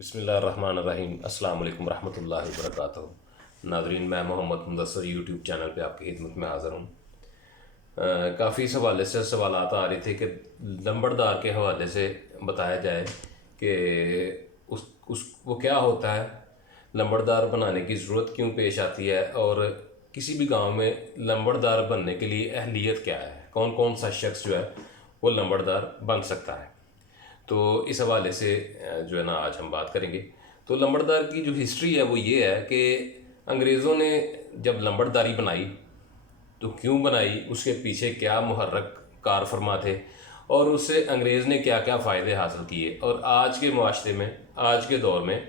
بسم اللہ الرحمن الرحیم۔ السلام علیکم ورحمۃ اللہ وبرکاتہ۔ ناظرین، میں محمد مدثر یوٹیوب چینل پہ آپ کی خدمت میں حاضر ہوں۔ کافی حوالے سے سوالات آ رہے تھے کہ لمبڑدار کے حوالے سے بتایا جائے کہ وہ کیا ہوتا ہے، لمبڑدار بنانے کی ضرورت کیوں پیش آتی ہے، اور کسی بھی گاؤں میں لمبڑدار بننے کے لیے اہلیت کیا ہے، کون کون سا شخص جو ہے وہ لمبڑدار بن سکتا ہے۔ تو اس حوالے سے جو ہے نا آج ہم بات کریں گے۔ تو لمبڑدار کی جو ہسٹری ہے وہ یہ ہے کہ انگریزوں نے جب لمبڑداری بنائی تو کیوں بنائی، اس کے پیچھے کیا محرک کار فرما تھے، اور اس سے انگریز نے کیا کیا فائدے حاصل کیے، اور آج کے معاشرے میں، آج کے دور میں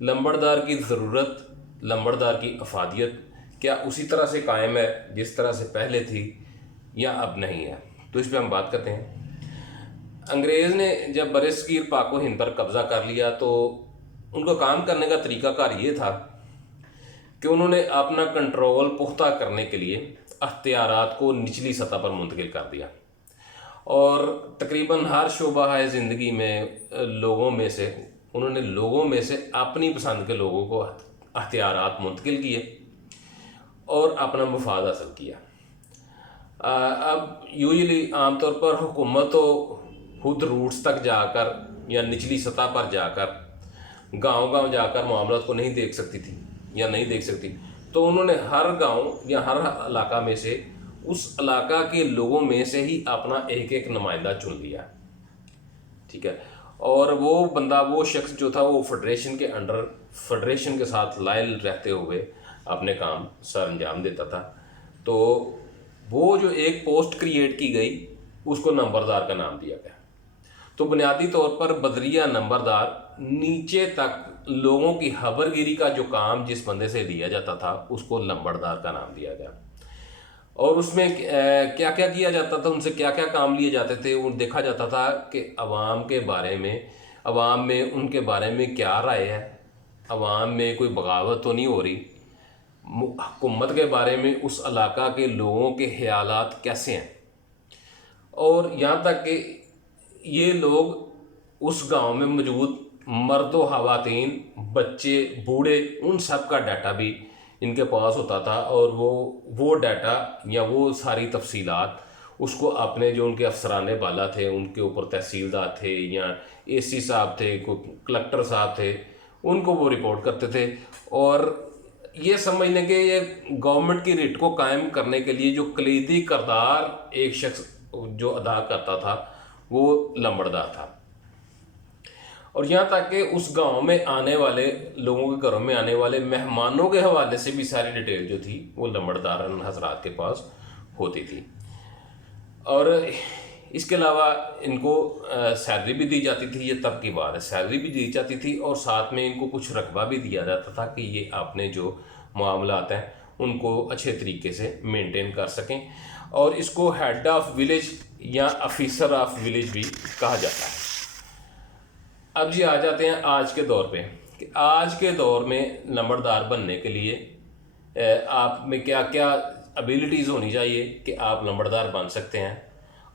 لمبڑدار کی ضرورت، لمبڑدار کی افادیت کیا اسی طرح سے قائم ہے جس طرح سے پہلے تھی، یا اب نہیں ہے۔ تو اس پہ ہم بات کرتے ہیں۔ انگریز نے جب برصغیر پاک و ہند پر قبضہ کر لیا تو ان کو کام کرنے کا طریقہ کار یہ تھا کہ انہوں نے اپنا کنٹرول پختہ کرنے کے لیے اختیارات کو نچلی سطح پر منتقل کر دیا، اور تقریباً ہر شعبہ زندگی میں لوگوں میں سے اپنی پسند کے لوگوں کو اختیارات منتقل کیے اور اپنا مفاد حاصل کیا۔ اب یوزلی عام طور پر حکومت تو خود روٹس تک جا کر یا نچلی سطح پر جا کر گاؤں جا کر معاملات کو نہیں دیکھ سکتی، تو انہوں نے ہر گاؤں یا ہر علاقہ میں سے اس علاقہ کے لوگوں میں سے ہی اپنا ایک ایک نمائندہ چن لیا، ٹھیک ہے، اور وہ بندہ، وہ شخص جو تھا وہ فیڈریشن کے ساتھ لائل رہتے ہوئے اپنے کام سر انجام دیتا تھا۔ تو وہ جو ایک پوسٹ کریٹ کی گئی اس کو نمبردار کا نام دیا گیا۔ تو بنیادی طور پر بدریہ نمبردار، نیچے تک لوگوں کی خبر گیری کا جو کام جس بندے سے لیا جاتا تھا اس کو لمبڑدار کا نام دیا گیا، اور اس میں کیا کیا کیا جاتا تھا، ان سے کیا کیا کام لیے جاتے تھے، وہ دیکھا جاتا تھا کہ عوام میں ان کے بارے میں کیا رائے ہے، عوام میں کوئی بغاوت تو نہیں ہو رہی، حکومت کے بارے میں اس علاقہ کے لوگوں کے خیالات کیسے ہیں، اور یہاں تک کہ یہ لوگ اس گاؤں میں موجود مرد و خواتین، بچے، بوڑھے، ان سب کا ڈیٹا بھی ان کے پاس ہوتا تھا، اور وہ ڈیٹا یا وہ ساری تفصیلات اس کو اپنے جو ان کے افسران بالا تھے، ان کے اوپر تحصیلدار تھے یا اے سی صاحب تھے، کوئی کلکٹر صاحب تھے، ان کو وہ رپورٹ کرتے تھے، اور یہ سمجھ لیں کہ یہ گورنمنٹ کی ریٹ کو قائم کرنے کے لیے جو کلیدی کردار ایک شخص جو ادا کرتا تھا وہ لمبڑدار تھا۔ اور یہاں تک کہ اس گاؤں میں آنے والے لوگوں کے گھروں میں آنے والے مہمانوں کے حوالے سے بھی ساری ڈیٹیل جو تھی وہ لمبڑدار حضرات کے پاس ہوتی تھی، اور اس کے علاوہ ان کو سیلری بھی دی جاتی تھی، یہ تب کی بات ہے، سیلری بھی دی جاتی تھی، اور ساتھ میں ان کو کچھ رقبہ بھی دیا جاتا تھا کہ یہ اپنے جو معاملات ہیں ان کو اچھے طریقے سے مینٹین کر سکیں، اور اس کو ہیڈ آف ولیج یا آفیسر آف ولیج بھی کہا جاتا ہے۔ اب جی آ جاتے ہیں آج کے دور پہ، کہ آج کے دور میں لمبڑدار بننے کے لیے آپ میں کیا کیا ابیلٹیز ہونی چاہیے کہ آپ لمبڑدار بن سکتے ہیں،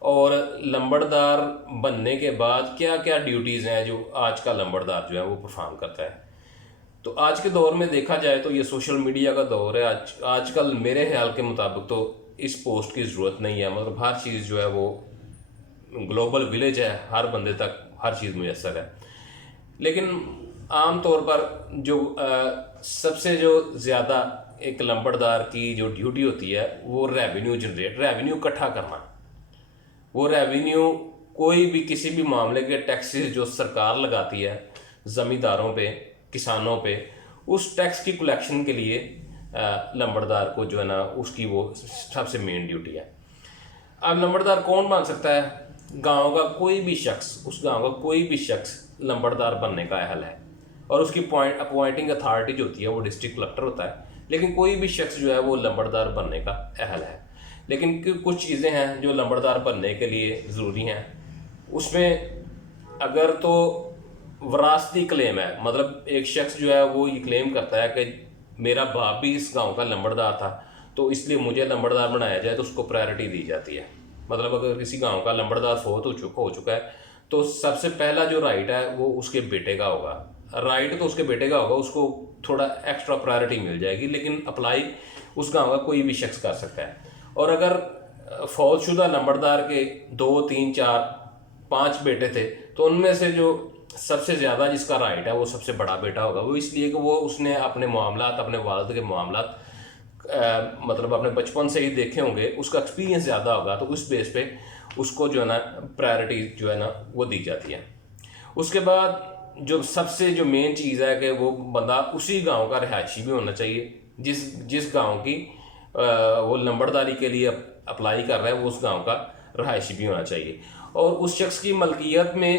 اور لمبڑدار بننے کے بعد کیا کیا ڈیوٹیز ہیں جو آج کا لمبڑدار جو ہے وہ پرفارم کرتا ہے۔ تو آج کے دور میں دیکھا جائے تو یہ سوشل میڈیا کا دور ہے، آج کل میرے خیال کے مطابق تو اس پوسٹ کی ضرورت نہیں ہے، مطلب ہر چیز جو ہے وہ گلوبل ولیج ہے، ہر بندے تک ہر چیز میسر ہے، لیکن عام طور پر جو سب سے جو زیادہ ایک لمبڑدار کی جو ڈیوٹی ہوتی ہے وہ ریونیو اکٹھا کرنا۔ وہ ریونیو کوئی بھی کسی بھی معاملے کے ٹیکسز جو سرکار لگاتی ہے زمینداروں پہ، کسانوں پہ، اس ٹیکس کی کلیکشن کے لیے لمبڑدار کو جو ہے نا اس کی وہ سب سے مین ڈیوٹی ہے۔ اب لمبڑدار کون بن سکتا ہے؟ گاؤں کا کوئی بھی شخص، اس گاؤں کا کوئی بھی شخص لمبڑدار بننے کا اہل ہے، اور اس کی اپوائنٹنگ اتھارٹی جو ہوتی ہے وہ ڈسٹرکٹ کلکٹر ہوتا ہے، لیکن کوئی بھی شخص جو ہے وہ لمبڑدار بننے کا اہل ہے۔ لیکن کچھ چیزیں ہیں جو لمبڑدار بننے کے لیے ضروری ہیں، اس میں اگر تو وراثتی کلیم ہے، مطلب ایک شخص جو ہے وہ یہ کلیم کرتا ہے کہ میرا باپ بھی اس گاؤں کا لمبڑدار تھا تو اس لیے مجھے لمبڑدار بنایا جائے، تو اس کو پرائرٹی دی جاتی ہے۔ مطلب اگر کسی گاؤں کا لمبڑدار فوت ہو چکا ہے تو سب سے پہلا جو رائٹ ہے وہ اس کے بیٹے کا ہوگا، رائٹ تو اس کے بیٹے کا ہوگا, اس کو تھوڑا ایکسٹرا پرائرٹی مل جائے گی, لیکن اپلائی اس گاؤں کا کوئی بھی شخص کر سکتا ہے. اور اگر فوت شدہ نمبردار کے 2 3 4 5 بیٹے تھے تو ان میں سے جو سب سے زیادہ جس کا رائٹ ہے وہ سب سے بڑا بیٹا ہوگا, وہ اس لیے کہ وہ اس نے اپنے معاملات, اپنے والد کے معاملات مطلب اپنے بچپن سے ہی دیکھے ہوں گے, اس کا ایکسپیرینس زیادہ ہوگا, تو اس بیس پہ اس کو جو ہے نا پرائرٹی جو ہے نا وہ دی جاتی ہے. اس کے بعد جو سب سے جو مین چیز ہے کہ وہ بندہ اسی گاؤں کا رہائشی بھی ہونا چاہیے, جس گاؤں کی وہ نمبرداری کے لیے اپلائی کر رہا ہے وہ اس گاؤں کا رہائشی بھی ہونا چاہیے. اور اس شخص کی ملکیت میں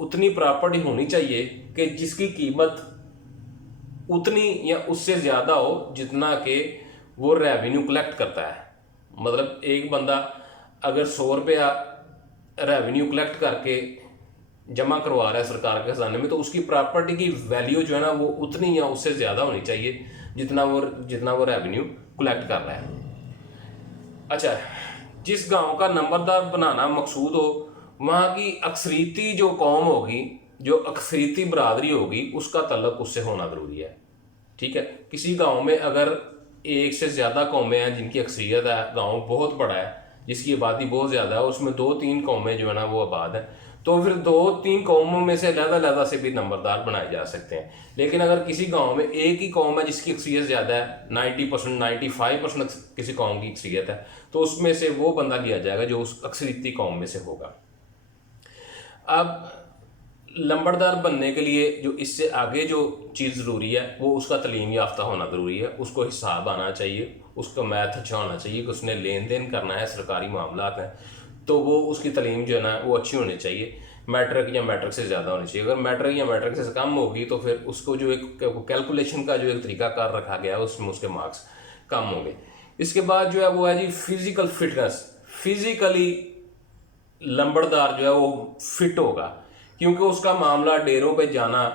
اتنی پراپرٹی ہونی چاہیے کہ جس کی قیمت اتنی یا اس سے زیادہ ہو جتنا کہ وہ ریونیو کلیکٹ کرتا ہے. مطلب ایک بندہ اگر 100 روپیہ ریونیو کلیکٹ کر کے جمع کروا رہا ہے سرکار کے خزانے میں, تو اس کی پراپرٹی کی ویلیو جو ہے نا وہ اتنی یا اس سے زیادہ ہونی چاہیے جتنا وہ ریونیو کلیکٹ کر رہا ہے. اچھا, جس گاؤں کا نمبردار بنانا مقصود ہو وہاں کی اکثریتی جو قوم ہوگی, جو اکثریتی برادری ہوگی, اس کا تعلق اس سے ہونا ضروری ہے. ٹھیک ہے, کسی گاؤں میں اگر ایک سے زیادہ قومیں ہیں جن کی اکثریت ہے, گاؤں بہت بڑا ہے جس کی آبادی بہت زیادہ ہے, اس میں 2 3 قومیں جو ہے نا وہ آباد ہیں, تو پھر 2 3 قوموں میں سے علیحدہ سے بھی نمبردار بنائے جا سکتے ہیں. لیکن اگر کسی گاؤں میں ایک ہی قوم ہے جس کی اکثریت زیادہ ہے, 90% 95% کسی قوم کی اکثریت ہے, تو اس میں سے وہ بندہ لیا جائے گا جو اس اکثریتی قوم میں سے ہوگا. اب لمبردار بننے کے لیے جو اس سے آگے جو چیز ضروری ہے وہ اس کا تعلیم یافتہ ہونا ضروری ہے. اس کو حساب آنا چاہیے, اس کا میتھ اچھا ہونا چاہیے, کہ اس نے لین دین کرنا ہے, سرکاری معاملات ہیں, تو وہ اس کی تعلیم جو ہے نا وہ اچھی ہونی چاہیے. میٹرک یا میٹرک سے زیادہ ہونی چاہیے. اگر میٹرک یا میٹرک سے کم ہوگی تو پھر اس کو جو ایک کیلکولیشن کا جو ایک طریقہ کار رکھا گیا ہے اس میں اس کے مارکس کم ہوں گے. اس کے بعد جو ہے وہ ہے جی فزیکل فٹنس. فزیکلی لمبردار جو ہے وہ فٹ ہوگا, کیونکہ اس کا معاملہ ڈیروں پہ جانا,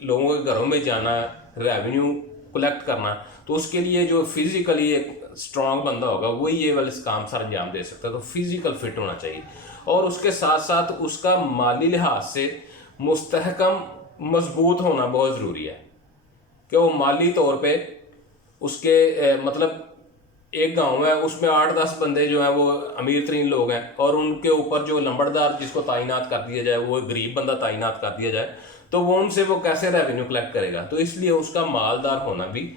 لوگوں کے گھروں میں جانا, ریونیو کلیکٹ کرنا, تو اس کے لیے جو فزیکلی ایک اسٹرانگ بندہ ہوگا وہی یہ والے کام سر انجام دے سکتا ہے. تو فزیکل فٹ ہونا چاہیے, اور اس کے ساتھ ساتھ اس کا مالی لحاظ سے مستحکم مضبوط ہونا بہت ضروری ہے, کہ وہ مالی طور پہ اس کے مطلب ایک گاؤں ہے اس میں 8 10 بندے جو ہیں وہ امیر ترین لوگ ہیں, اور ان کے اوپر جو لمبردار جس کو تعینات کر دیا جائے وہ غریب بندہ تعینات کر دیا جائے, تو وہ ان سے وہ کیسے ریونیو کلیکٹ کرے گا. تو اس لیے اس کا مالدار ہونا بھی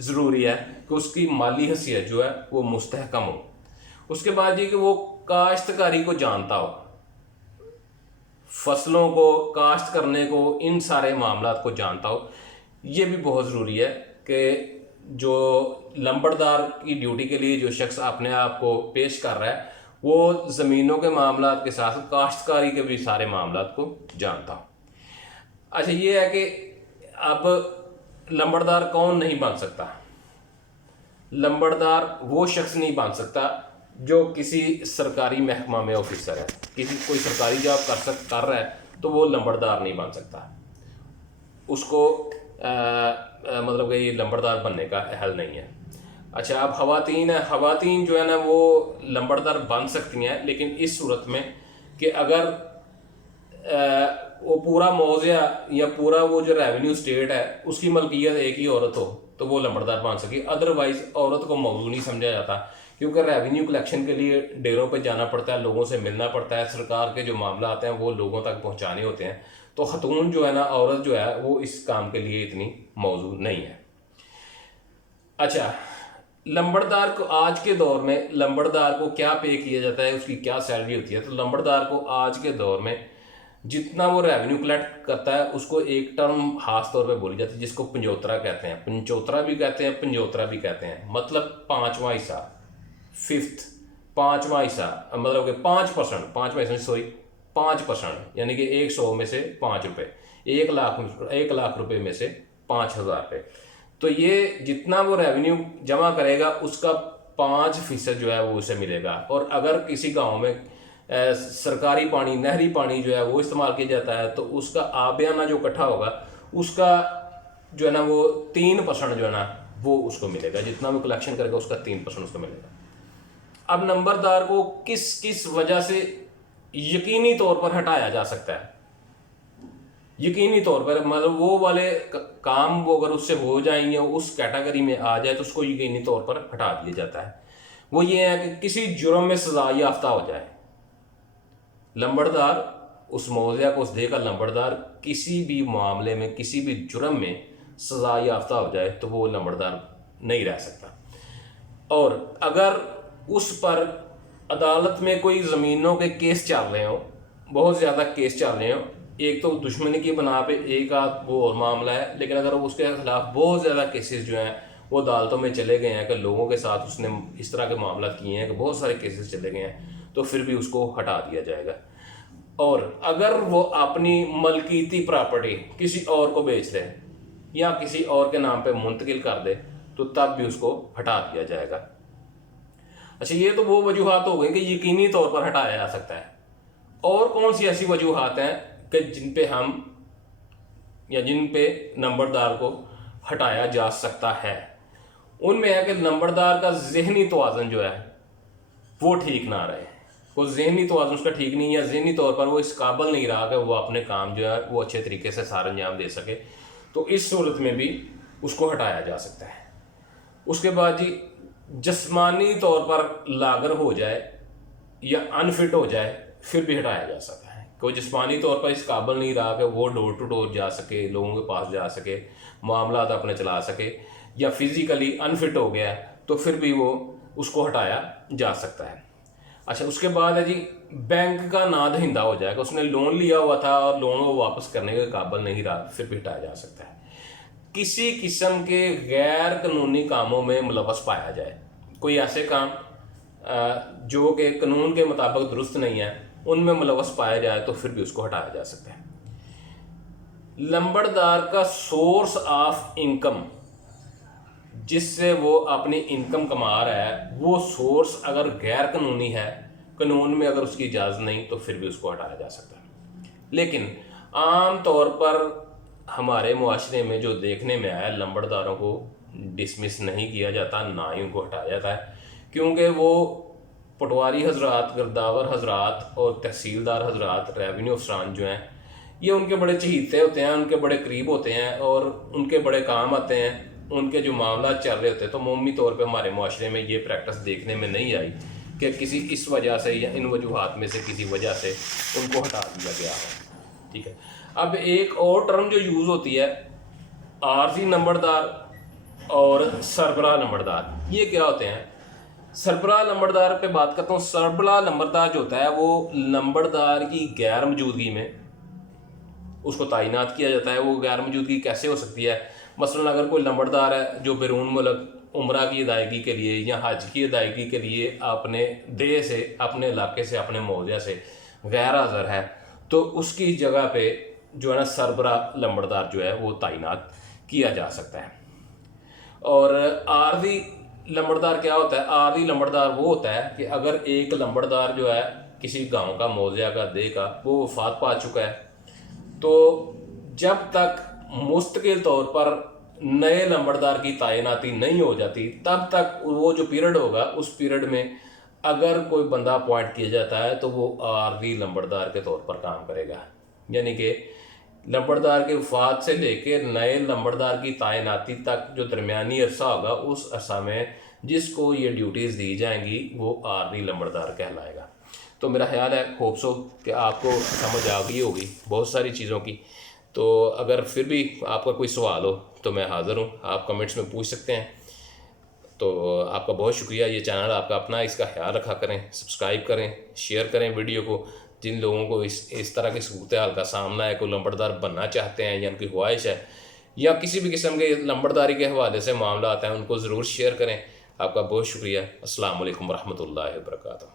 ضروری ہے کہ اس کی مالی حیثیت جو ہے وہ مستحکم ہو. اس کے بعد یہ کہ وہ کاشتکاری کو جانتا ہو, فصلوں کو کاشت کرنے کو, ان سارے معاملات کو جانتا ہو. یہ بھی بہت ضروری ہے کہ جو لمبردار کی ڈیوٹی کے لیے جو شخص اپنے آپ کو پیش کر رہا ہے وہ زمینوں کے معاملات کے ساتھ کاشتکاری کے بھی سارے معاملات کو جانتا ہو. اچھا, یہ ہے کہ اب لمبردار کون نہیں بن سکتا؟ لمبردار وہ شخص نہیں بن سکتا جو کسی سرکاری محکمہ میں آفیسر ہے, کوئی سرکاری جاب کر رہا ہے تو وہ لمبردار نہیں بن سکتا. اس کو مطلب کہ یہ لمبردار بننے کا اہل نہیں ہے. اچھا, اب خواتین ہیں. خواتین جو ہے نا وہ لمبردار بن سکتی ہیں, لیکن اس صورت میں کہ اگر وہ پورا موضوع یا پورا وہ جو ریونیو اسٹیٹ ہے اس کی ملکیت ایک ہی عورت ہو تو وہ لمبردار بن سکے. ادروائز عورت کو موضوع نہیں سمجھا جاتا, کیونکہ ریونیو کلیکشن کے لیے ڈیروں پہ جانا پڑتا ہے, لوگوں سے ملنا پڑتا ہے, سرکار کے جو معاملات ہیں وہ لوگوں تک پہنچانے ہوتے ہیں. تو خاتون جو ہے نا, عورت جو ہے وہ اس کام کے لیے اتنی موضوع نہیں ہے. اچھا, لمبردار کو آج کے دور میں لمبردار کو کیا پے کیا جاتا ہے, اس کی کیا سیلری ہوتی ہے؟ تو لمبردار کو آج کے دور میں جتنا وہ ریونیو کلیکٹ کرتا ہے اس کو ایک ٹرم خاص طور پہ بولی جاتی ہے جس کو پنجوترا کہتے ہیں. پنچوترا بھی کہتے ہیں, پنجوترا بھی کہتے ہیں, مطلب 5واں حصہ, 5واں حصہ, مطلب کہ 5%, یعنی کہ 100 میں سے 5 روپے, 1 لاکھ روپے میں سے 5,000 روپے. تو یہ جتنا وہ ریونیو جمع کرے گا اس کا 5% جو ہے وہ اسے ملے گا. اور اگر کسی گاؤں میں سرکاری پانی, نہری پانی جو ہے وہ استعمال کیا جاتا ہے تو اس کا آبیانہ جو اکٹھا ہوگا اس کا جو ہے نا وہ 3% جو ہے نا وہ اس کو ملے گا. جتنا وہ کلیکشن کرے گا اس کا 3% اس کو ملے گا. اب نمبردار کو کس وجہ سے یقینی طور پر ہٹایا جا سکتا ہے؟ یقینی طور پر مطلب وہ والے کام وہ اگر اس سے ہو جائیں یا اس کیٹیگری میں آ جائے تو اس کو یقینی طور پر ہٹا دیا جاتا ہے. وہ یہ ہے کہ کسی جرم میں سزا یافتہ ہو جائے لمبڑدار، اس موضوع کو اس دے کا لمبڑدار کسی بھی معاملے میں کسی بھی جرم میں سزا یافتہ ہو جائے تو وہ لمبڑدار نہیں رہ سکتا. اور اگر اس پر عدالت میں کوئی زمینوں کے کیس چل رہے ہوں، بہت زیادہ کیس چل رہے ہوں، ایک تو دشمنی کی بنا پہ ایک آدھ وہ اور معاملہ ہے، لیکن اگر اس کے خلاف بہت زیادہ کیسز جو ہیں وہ عدالتوں میں چلے گئے ہیں کہ لوگوں کے ساتھ اس نے اس طرح کے معاملات کیے ہیں کہ بہت سارے کیسز چلے گئے ہیں، تو پھر بھی اس کو ہٹا دیا جائے گا. اور اگر وہ اپنی ملکیتی پراپرٹی کسی اور کو بیچ دے یا کسی اور کے نام پہ منتقل کر دے تو تب بھی اس کو ہٹا دیا جائے گا. اچھا، یہ تو وہ وجوہات ہو گئی کہ یقینی طور پر ہٹایا جا سکتا ہے. اور کون سی ایسی وجوہات ہیں کہ جن پہ نمبردار کو ہٹایا جا سکتا ہے؟ ان میں ہے کہ نمبردار کا ذہنی توازن جو ہے وہ ٹھیک نہ رہے. وہ ذہنی توازن اس کا ٹھیک نہیں، یا ذہنی طور پر وہ اس قابل نہیں رہا کہ وہ اپنے کام جو ہے وہ اچھے طریقے سے سارا انجام دے سکے، تو اس صورت میں بھی اس کو ہٹایا جا سکتا ہے. اس کے بعد جی، جسمانی طور پر لاغر ہو جائے یا انفٹ ہو جائے پھر بھی ہٹایا جا سکتا ہے. کوئی جسمانی طور پر اس قابل نہیں رہا کہ وہ ڈور ٹو ڈور جا سکے، لوگوں کے پاس جا سکے، معاملات اپنے چلا سکے، یا فزیکلی انفٹ ہو گیا تو پھر بھی وہ اس کو ہٹایا جا سکتا ہے. اچھا، اس کے بعد ہے جی، بینک کا نادہندہ ہو جائے کہ اس نے لون لیا ہوا تھا اور لون وہ واپس کرنے کے قابل نہیں رہا، پھر بھی ہٹایا جا سکتا ہے. کسی قسم کے غیر قانونی کاموں میں ملوث پایا جائے، کوئی ایسے کام جو کہ قانون کے مطابق درست نہیں ہے ان میں ملوث پایا جائے تو پھر بھی اس کو ہٹایا جا سکتا ہے. لمبڑدار کا سورس آف انکم جس سے وہ اپنی انکم کما رہا ہے، وہ سورس اگر غیر قانونی ہے، قانون میں اگر اس کی اجازت نہیں، تو پھر بھی اس کو ہٹایا جا سکتا ہے. لیکن عام طور پر ہمارے معاشرے میں جو دیکھنے میں آیا، لمبڑداروں کو ڈسمس نہیں کیا جاتا، نہ ہی ان کو ہٹایا جاتا ہے، کیونکہ وہ پٹواری حضرات، گرداور حضرات اور تحصیلدار حضرات، ریونیو افسران جو ہیں، یہ ان کے بڑے چہیتے ہوتے ہیں، ان کے بڑے قریب ہوتے ہیں اور ان کے بڑے کام آتے ہیں، ان کے جو معاملات چل رہے ہوتے ہیں. تو عمومی طور پہ ہمارے معاشرے میں یہ پریکٹس دیکھنے میں نہیں آئی کہ کسی اس وجہ سے یا ان وجوہات میں سے کسی وجہ سے ان کو ہٹا دیا گیا ہو. ٹھیک ہے. اب ایک اور ٹرم جو یوز ہوتی ہے، عارضی نمبردار اور سربراہ نمبردار. یہ کیا ہوتے ہیں؟ سربراہ نمبردار پہ بات کرتا ہوں. سربراہ نمبردار جو ہوتا ہے وہ نمبردار کی غیر موجودگی میں اس کو تعینات کیا جاتا ہے. وہ غیر موجودگی کیسے ہو سکتی ہے؟ مثلا اگر کوئی نمبردار ہے جو بیرون ملک عمرہ کی ادائیگی کے لیے یا حج کی ادائیگی کے لیے اپنے دیہ سے، اپنے علاقے سے، اپنے موضع سے غیر حاضر ہے، تو اس کی جگہ پہ جو ہے نا سربراہ لمبڑدار جو ہے وہ تعینات کیا جا سکتا ہے. اور عارضی لمبڑدار کیا ہوتا ہے؟ عارضی لمبڑدار وہ ہوتا ہے کہ اگر ایک لمبڑدار جو ہے کسی گاؤں کا، موضع کا، دیہ کا، وہ وفات پا چکا ہے، تو جب تک مستقل طور پر نئے لمبڑدار کی تعیناتی نہیں ہو جاتی، تب تک وہ جو پیریڈ ہوگا اس پیریڈ میں اگر کوئی بندہ اپوائنٹ کیا جاتا ہے تو وہ عارضی لمبڑدار کے طور پر کام کرے گا. یعنی کہ لمبڑدار کے وفات سے لے کے نئے لمبڑدار کی تعیناتی تک جو درمیانی عرصہ ہوگا، اس عرصہ میں جس کو یہ ڈیوٹیز دی جائیں گی وہ عارضی لمبڑدار کہلائے گا. تو میرا خیال ہے، ہوپ سو کہ آپ کو سمجھ آ گئی ہوگی بہت ساری چیزوں کی. تو اگر پھر بھی آپ کا کوئی سوال ہو تو میں حاضر ہوں، آپ کمنٹس میں پوچھ سکتے ہیں. تو آپ کا بہت شکریہ. یہ چینل آپ کا اپنا، اس کا خیال رکھا کریں، سبسکرائب کریں، شیئر کریں ویڈیو کو. جن لوگوں کو اس طرح کی صورتحال کا سامنا ہے، کوئی لمبڑدار بننا چاہتے ہیں یا ان کی خواہش ہے، یا کسی بھی قسم کے لمبڑداری کے حوالے سے معاملات ہیں، ان کو ضرور شیئر کریں. آپ کا بہت شکریہ. السلام علیکم ورحمۃ اللہ وبرکاتہ.